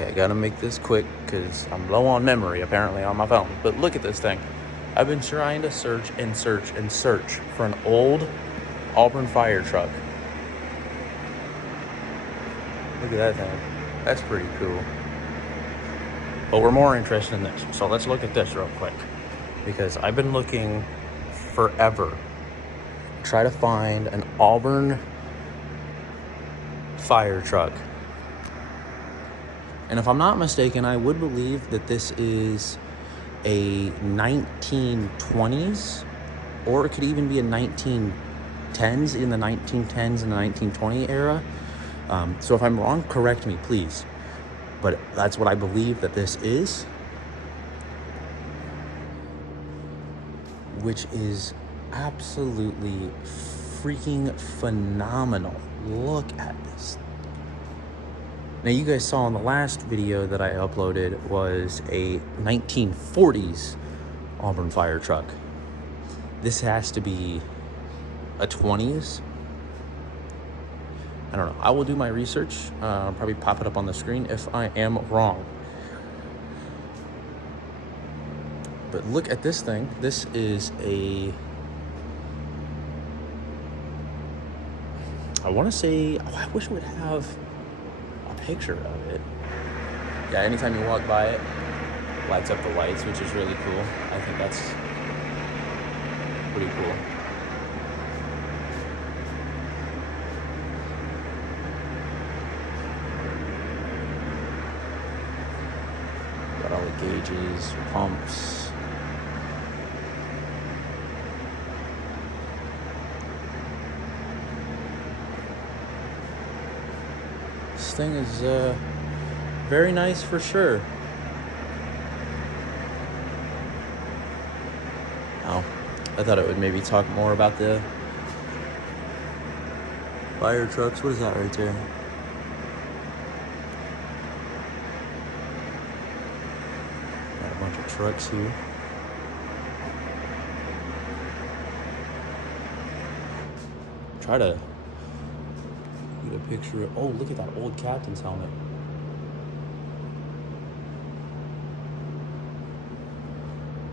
Okay, I gotta make this quick because I'm low on memory apparently on my phone. But look at this thing. I've been trying to search and search and search for an old Auburn fire truck. Look at that thing. That's pretty cool. But we're more interested in this. So let's look at this real quick. Because I've been looking forever to try to find an Auburn fire truck. And if I'm not mistaken, I would believe that this is a 1920s, or it could even be a 1910s, in the 1910s and the 1920 era. So if I'm wrong, correct me, please. But that's what I believe that this is, which is absolutely freaking phenomenal. Look at this. Now, you guys saw in the last video that I uploaded was a 1940s Auburn fire truck. This has to be a 20s. I don't know. I will do my research. I'll probably pop it up on the screen if I am wrong. But look at this thing. This is a... I want to say... Oh, I wish it would have a picture of it. Yeah, anytime you walk by it, lights up the lights, which is really cool. I think that's pretty cool. Got all the gauges, pumps. This thing is very nice for sure. Oh, I thought it would maybe talk more about the fire trucks. What is that right there? Got a bunch of trucks here. Try to get a picture of... Oh, look at that old captain's helmet.